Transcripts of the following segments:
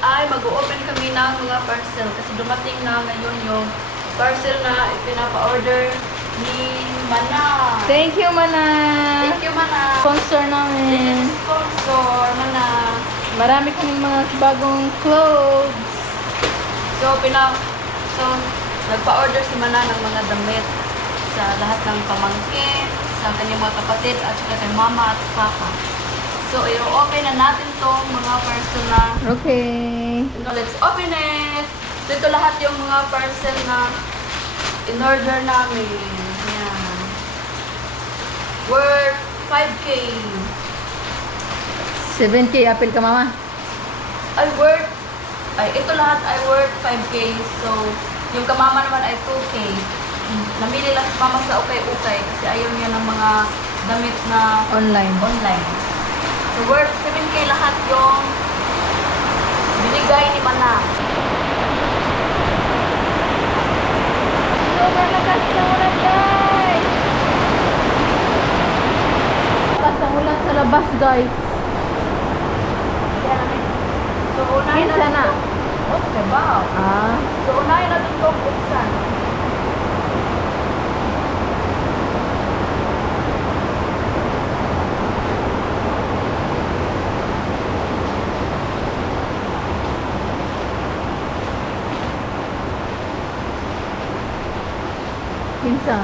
ay mag-open kami ng mga parcel kasi dumating na ngayon yung parcel na ipinapa-order ni Mana. Thank you, Mana. Thank you, Mana. Sponsor namin. Sponsor, Mana. Marami kaming mga bagong clothes. So, nagpa-order si Mana ng mga damit sa lahat ng pamangkin, sa kanyang mga kapatid, at saka kay mama at papa. So, i-open na natin tong mga parcel na. Okay. So, let's open it. So, ito lahat yung mga parcel na in-order namin. Yan. Worth 5K. 7K, apple ka, Mama. Ito lahat ay worth 5K. So, yung kamama naman ay 2K. Namili lang si mama sa ukay-ukay kasi ayaw niya ng mga damit na Online. So, worth 7K lahat yung binigay ni Mana. Sobrang lakas ng ulan, guys. Lakas ng ulan sa labas, guys. So, unahin Kinsa na? natin okay, wow. So, unahin natin itong buksan. Kinsa?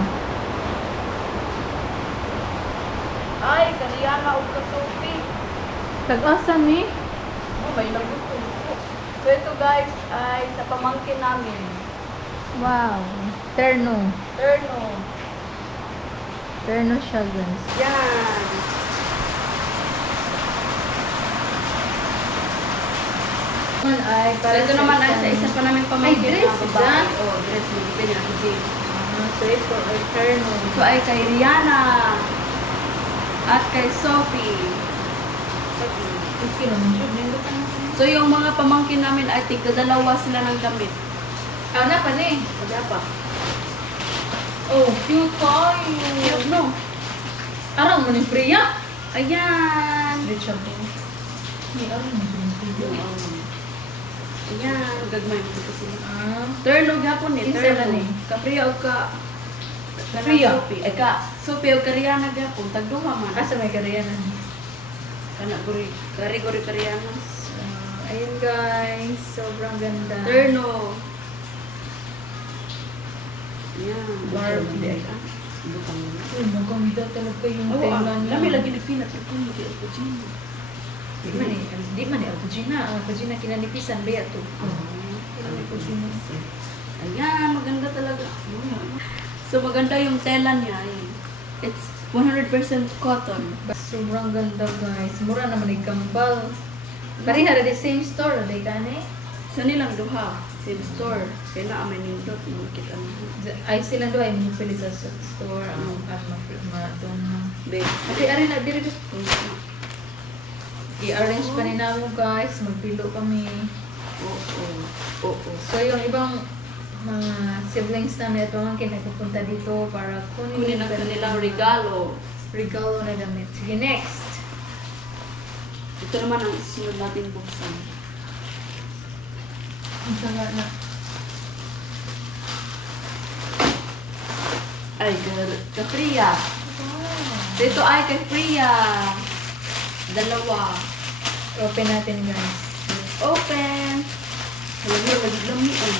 Ay, Kariana o Kasupi. Tag-asa ni? Oh, may nagusto ko. So, ito guys ay sa pamangkin namin. Wow. Terno. Terno. Terno siya, guys. Yan. Ay, So, ito naman ay sa isa pa namin pamangkin Ay, dress, na babae. isa? Oh, dress mo. Dito niya, Jane. So, ito ay terno. Ito ay kay Rihanna. At kay Sophie. Okay naman siya. Nindot ka natin. So, yung mga pamangkin namin ay tigdadalawa sila ng damit. Na pa ni. Wala pa. Oh, cute tayo. Cute, no? Arang mo ni Priya. Ayan. Richard po. May arang mo ni Priya. Ayan. Gagmay mo dito sila. Ah. Terno gapon eh. Kinsa Terno. man eh? Kapriya o ka... Priya? Sophie. Ay ka. Sophie o Kariana gapon. Tagduha man. Asa may karayanan. Kana guri. Kari-guri Kariana. Ayun guys, sobrang ganda. Terno. Ayan. Barbie. Ay ka. Butang mo. Uy, maganda talaga yung Oo, tela niya. dami lagi nagpinat. Ito mo di ako dyan. Di man eh, Alpagina. Alpagina kinanipisan ba ito? Alpagina. Ayan, maganda talaga. So, maganda yung tela niya. Ayan. It's 100% cotton. Sobrang ganda guys. Mura naman yung kambal. Pariha na the same store, di ka ni? Sa nilang duha, same store. Kaya na amin nindot, makikita mo. Ay silang doon ay mapili sa store. At ma-doon na. Be. Okay, arin na, diri i-arrange pa ni namin guys. Magpilo kami. Oo. So yung ibang mga siblings namin at mga kinagpupunta dito para Kunin ang kanilang regalo. regalo na damit. Sige, next. Ito naman ang sunod natin buksan. Ang sanga na. Ay, ka-Priya. So, ito ay kay Priya. Dalawa. Open natin guys. Open. Alam mo, lagi-lamian.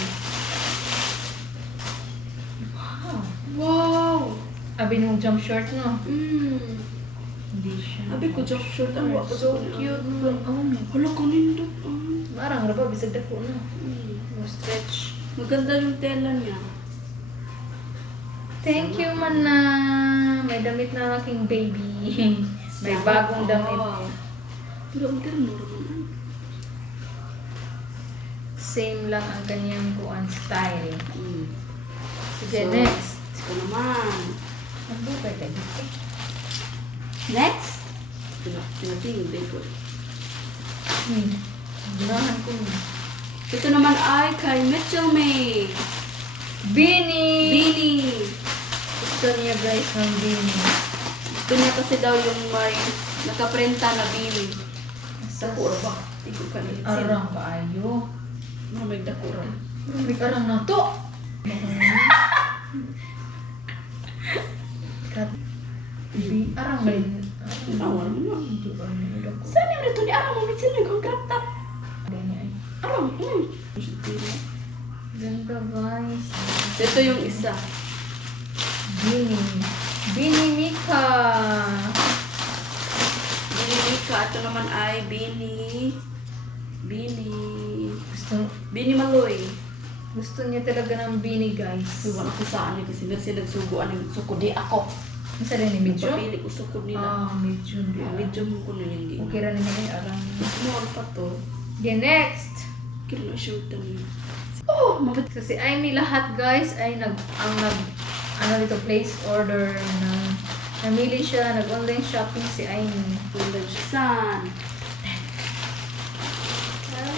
Wow. Wow! Abi nung jump short no? Hindi siya. Abi ko joke short. Ano ako So cute. Oh, Hala ko nindot. marang raba bisag dako no. No stretch. Maganda yung tela niya. Thank you Mana. May damit na aking baby. May bagong damit. Pero ang terno naman. Same lang ang kanyang kuan style. Sige, So, next. Ito naman. Ang bukay ka dito. Next. Pinatingin ko. Ganahan ko na. Ito naman ay kay Mitchell May. Beanie! Beanie. Gusto niya guys ng beanie. Gusto niya kasi daw yung may nakaprinta na beanie. Sa Puro ba? Tigo ka na itsin. Arang kaayo. May dakura. May arang na to. Kat. Arang may. Awal mo na. Hindi ba niyo dako? Saan yung rito ni Arang mo mitsin yung kraptap? Arang, Ganda guys. Ito yung isa. Bini. Bini Mika. Bini Mika. Ito naman ay Bini Gusto Maloy. niya talaga ng bini guys. Iwan ako saan eh, kasi nagsuguan ng sukod. Di ako. Masa rin ni medyo? Papili ko sukod nila. Medyo. Medyo mo ko na hindi. Okay rin naman yung arang. Small pa to. Okay, next. Kira na shoot na. Oh, mabit. So si Amy lahat guys ay place order na namili siya, nag-online shopping si Amy. San.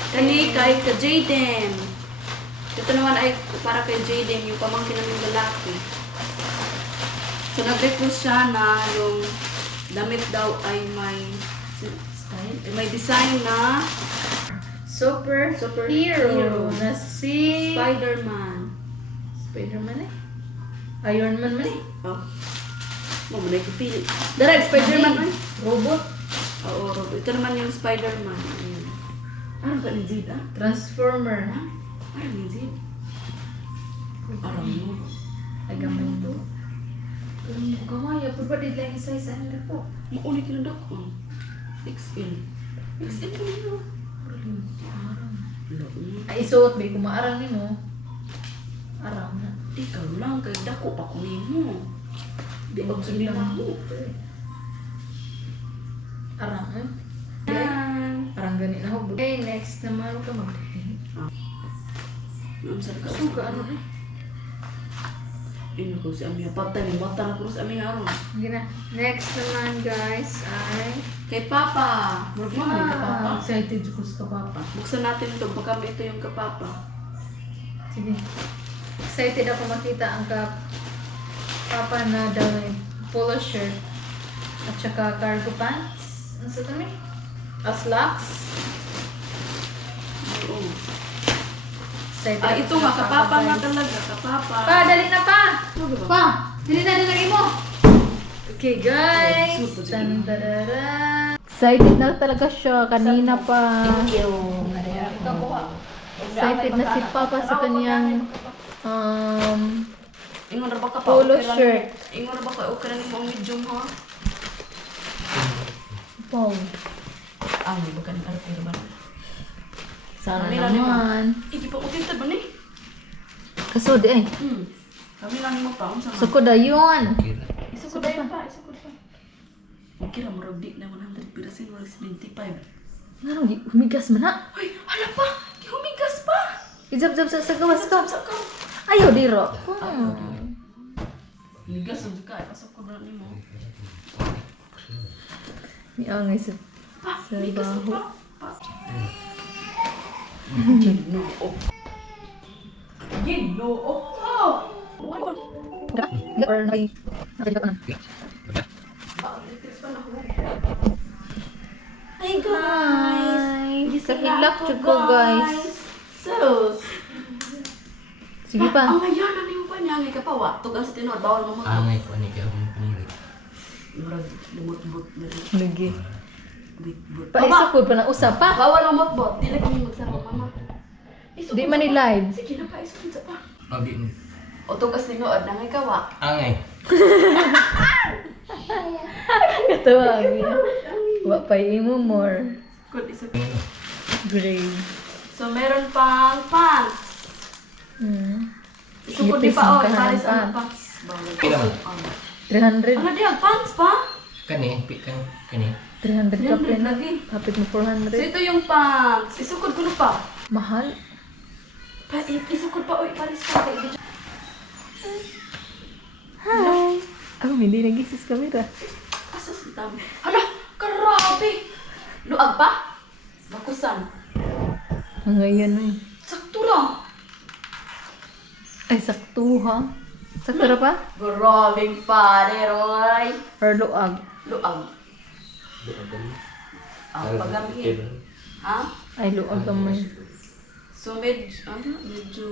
Kani kay ka Jaden. Ito naman ay para kay Jaden, yung pamangkin ng lalaki. So nag-request siya na yung damit daw ay may design na Superhero na si Spider-Man. Spider-Man eh. Iron Man man eh. Oh. Mo mo pili. Dara Spider-Man man. Robot. Oo, Rob. Ito naman yung Spider-Man. Ayan. Ano ba ni Zid ah? Transformer. Ano ni Zid? Aram mo. Ay gamay to. Gamay, pero ba di lang isa-isa nila po? Mauli ka na dako. XL. XL ko nyo. Ay isuot ba kung maarang ni mo? Arang na. Ikaw lang, kay dako pa ko mo. Di ba sa nila mo? Arang eh. Yan. Parang ganit na ako. Okay, next naman ka mag Suka ano eh? Ino ko si Amia. Patay ni mata na ko sa Amia aron. Hindi na. Next naman guys ay... Kay Papa. Murag mo kay Papa. Excited ko sa kapapa. Buksan natin ito. Baka ito yung kapapa. Sige. Excited ako makita ang kapapa na daw polo shirt at saka cargo pants. Ano sa tami? Slacks. Oo. Excited Ah, ako ito sa nga. Kapapa nga guys. talaga. Kapapa. Pa, dali na pa! Ano ba? Pa! Dali na din mo! Okay guys! Super, super. Tandadara! Excited na talaga siya. Kanina pa. Excited na si Papa sa kanyang Ingon ra ba ka pa? polo Okay lang shirt. mo? Ingon ra ba ka? Okay lang mo ang medium ha? Wow. May ba ka ni karapira ba? Sana Kami lang naman. Hindi pa okay ba ni? Kasod eh. Kami lang mo pa. Unsa man? Sukod na yun. Isukod pa. Isukod pa. Okay ra mo di na 100% wala 75. Nga humigas man na. Ay, hala pa. Humigas pa. Ijab-jab sa gawas ka. Sa ka. Ayaw, diro. Humigas ang ka. Pasok ko na nimo. Iangay sa Pa, Sa humigas baho. pa. Pa. Ginoo. Ginoo. Oh. or nakikita ka na. Hi guys! Hi! Sa hilak chud ko guys. Sus! Sige pa. Ang ngayon, ano yung pa niya? Ang ikapawa. Tugang sa tinod, bawal mo mga. Angay ko ni kaya akong panilit. Murag, lumot-bot na rin. Lagi. Bit-bot. Pa ko pa na usap pa. Bawal lumot-bot. Di lang kami magsama, mama. Di man ni live. Sige na pa, isukod sa pa. Oh, di mo. O tugas tinuod, nang ikawa. Angay. Katawa niya. Wa pa imo more. Good, isukod. Gray. So, meron pang pants. Isukod di Nipis pa, ang o. Iparis kahanan ang pants. Bawal. Pila man? 300. Ano di, ang pants pa? Kani, pikan kani. 300 ka pa na. lagi. Kapit mo So, 400. ito yung pants. Isukod ko na pa. Mahal. Isukod pa, o. Iparis pa. Hi! Ako, hindi nag-isis camera. Asa si Tami? Hala! Karabi! Luag pa? Bakusan. Ngayon eh. Sakto lang. Ay, sakto ha? Sakto na pa? Grabing pare, Roy. Or luag? Luag. Ang paggamit. Ha? Ay, luwag gamay. So medyo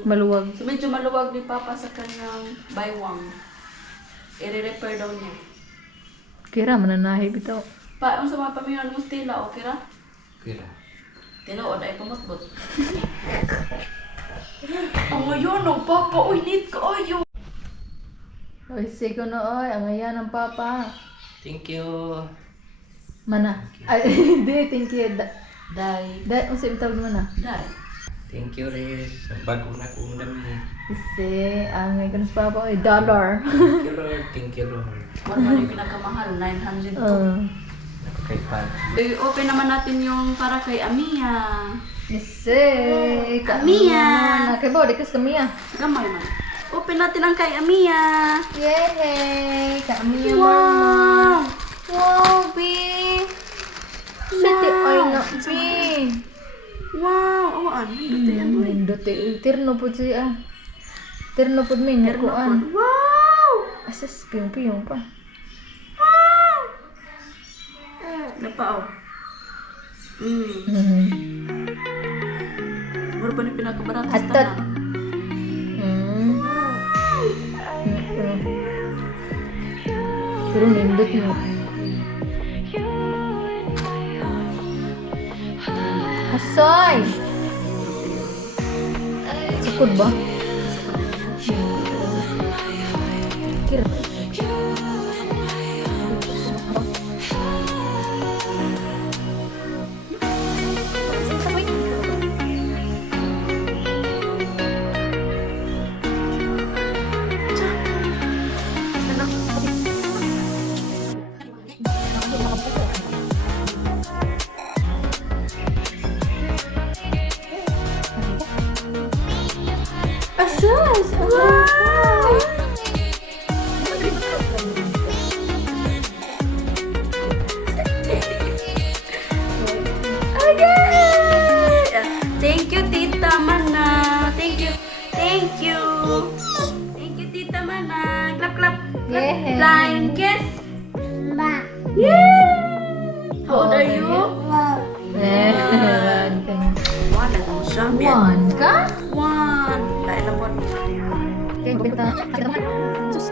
Maluwag. So medyo maluwag ni Papa sa kanyang baywang. I-repair daw niya. Kira, mananahi bitaw. Pa, ang sa mga pamilya mo tila, okay ra? Kira. Tinood ay pamutbot. Ang ngayon, ang Papa, uy, need ka, ayo. Oy, sige na, oy. Ang ayan ng papa. Thank you. Mana? Ay, di, thank you. Dai. Ang sa tawag mo na? Dai. Thank you, Riz. Bago na kong dami. Kasi, ang ngayon ka ng papa, oy, dollar. Thank you, Lord. Thank you, Lord. Ano man yung pinakamahal? 900 to. Kay Pan. I-open naman natin yung para kay Amiya. Isi, Amiya. Kay Bo, dikas kamiya. Gamay man. Open natin ang kay Amiya. Yay! Kamiya Wow! Wow, B! Sati, ay na, B! Wow! Awaan. Ito yan. Nindot, tirno po siya. Tirno po may nakuan. Wow! Asas, piyong-piyong pa. Napaaw. Mura pa ni pinakabaratas Atat. tanan. Pero nindot mo. Asoy! Sukod ba? Kira. Asas! Wow! Thank you, Tita Mana. Thank you. Thank you. Thank you, Tita Mana. Clap, clap. Yeah. Flying kiss. Yeah. How old are you? One ka na. One. Ano siya? One ka? One. Dahil lang po. Okay, gawin ko ta. Sus.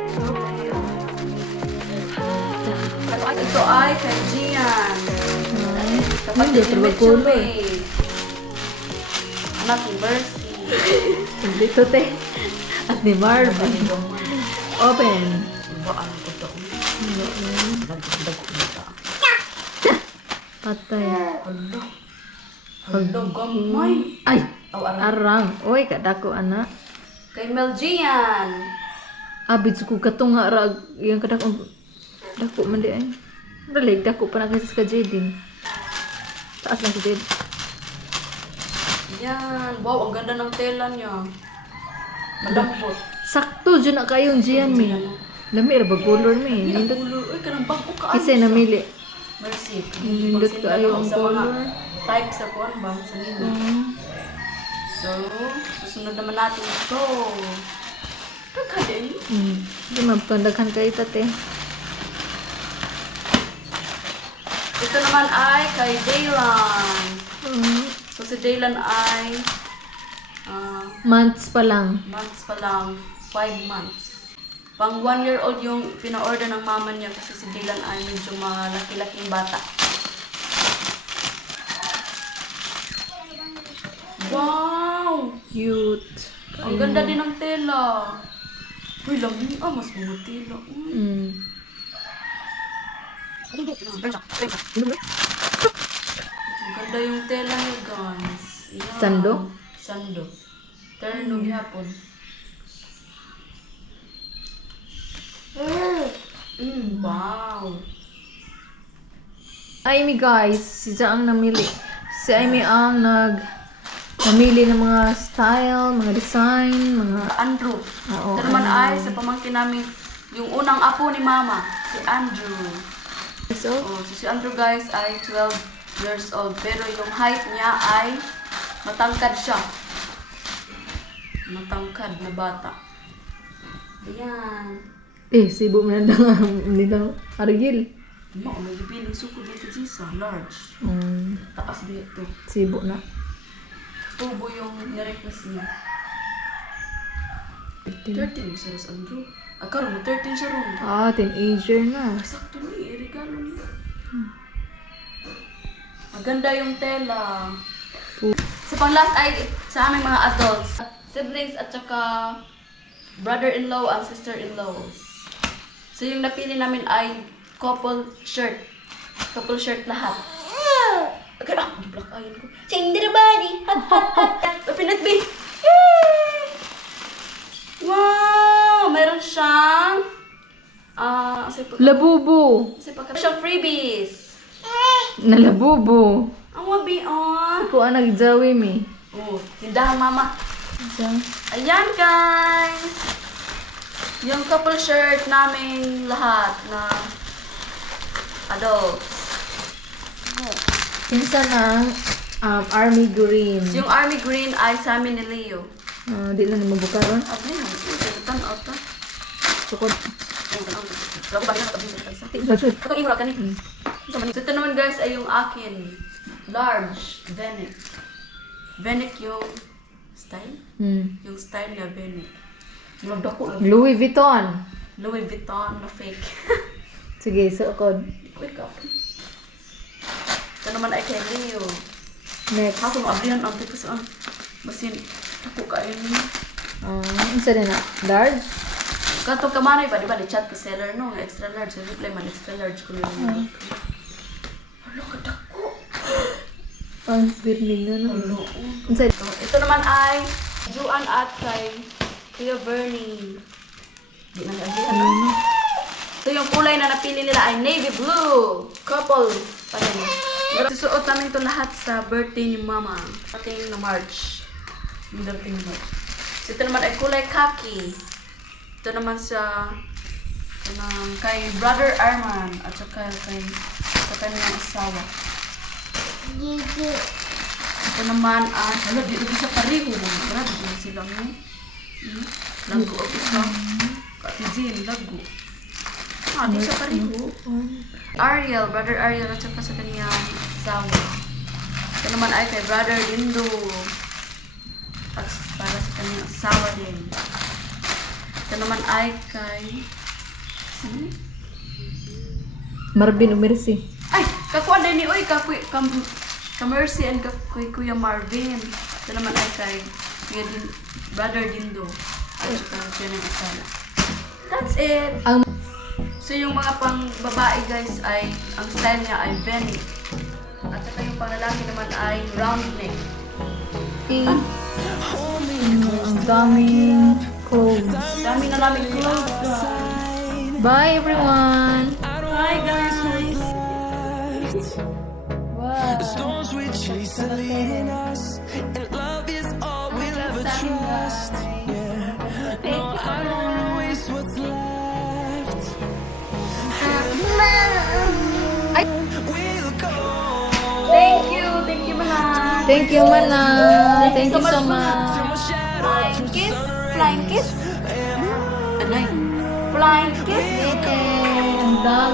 Ito ay kay Gian. Hindi, pero magkulo. Anak ni Mercy. Dito, te. At ni Marvin. Open. Baan ko to. Patay. Hala, gamay. Ay! Aw, arang. Arang. Oy, kadako, anak. Kay Mel Gian. Abid ko katong nga rag. Yung kadako. Dako man di ay. Dalig, dako pa na kasi sa Jadin. Taas lang si Jadin. Yan. Wow, ang ganda ng tela niya. Malambot. Sakto, dyan na kayong Gian, mi. Lami, ba color, mi. Ang Nindot. ulo. Uy, kanang bago ka. Kasi namili. Mercy. Nindot Pagsinda kayo ko ang sa mga color. type sa kuwan ba? Sa nino. So, susunod naman natin ito. Kagkadali. Hindi, mapandaghan kayo, tate. Ito naman ay kay Daylan. So, si Daylan ay Months pa lang. months pa lang. 5 months. Pang 1 year old yung pina-order ng mama niya kasi si Dylan ay medyo malaki-laking bata. Wow! Cute. Ang ganda din ng tela. Uy, lami. Mas mga tela. Ang ganda yung tela niya, guys. Yan. Sando? Sando. Terno gihapon. Wow! Amy guys, si ang namili. Si Amy ang namili ng mga style, mga design, mga... Andrew. Oo, Ito naman ay sa pamangkin namin, yung unang apo ni Mama, si Andrew. So, Oh, so si Andrew guys ay 12 years old. Pero yung height niya ay matangkad siya. Matangkad na bata. Ayan. sibo mo na lang nila Argil. Mo, may bibiling suko dito Gisa, large. Taas dito. Sibo na. Tubo yung nirequest niya. 13 sa Ros Andrew. Karon mo 13 siya ron. Teenager na. Sakto ni, regalo niya. Maganda yung tela. Sa pang-last ay sa aming mga adults. Siblings at saka brother-in-law and sister-in-laws. So yung napili namin ay couple shirt. Couple shirt lahat. Agad di-block ayon ko. Change the body. Pinatbi. Yay! Wow! Meron siyang Labubo. siyang freebies. Nalabubo. Ang wabi on. Ako ang nagjawi mi. Oh, tindahan mama. Ayan guys. Yung couple shirt namin lahat na adults. Kinsa ng army green. Yung army green ay sa amin ni Leo. Di na naman bukaron. Abi na, tan out ta. Sukod. Lago ba na tabi sa isa. Lasod. Ako imura kani. So ito naman guys ay yung akin. Large V-neck. V-neck yung style. Yung style niya V-neck. Yung dako lang. Louis Vuitton. Louis Vuitton na fake. Sige, sukod. Wake up. Ito naman ay kay Leo. Next. Ako maabrihan ang tipo saan. Basin, ako kayo niya. Isa din na. Large. Kato ka manay pa, di ba? Ni-chat ka seller no? Extra large. Reply man, extra large ko nila. Ano ka dako? Ang birning na no. Ano? Isa. Ito naman ay Juan at kay Kuya Bernie. Di na nag-abrihan. So yung kulay na napili nila ay navy blue. Couple pa rin. Susuot namin ito lahat sa birthday ni Mama. Dating na March. Yung dating na March. So ito naman ay kulay khaki. Ito naman sa kay Brother Arman at saka sa kanyang asawa. Ito naman ay, di siya pareho. Grabe din silang lago o isa. Kasi Jean, lago. Di siya pareho. Ariel, Brother Ariel at saka sa kanyang asawa. Ito naman ay kay Brother Lindo. At para sa kanyang asawa din. Ito naman ay kay... Sino? Marvin Umirsi. Ay! Kakuha din ni Uy! Ka-Mercy and Kuya Marvin. Ito naman ay kay Brother Dindo. At saka siya ng asawa. That's it! So yung mga pang babae guys ay ang style niya ay V-neck. At saka yung pang lalaki naman ay round neck. Ang daming clothes. Dami na namin clothes guys. Bye everyone. Bye guys! Wow. Storms we chase are leading us, and love is all we'll ever trust. Yeah, no, I don't wanna waste what's left. We'll go. Thank you Mana. Thank you, Mana. Thank you so much. Till my shadow Flying kiss, sun rays. flying kiss. Anay, flying kiss. Ang dami.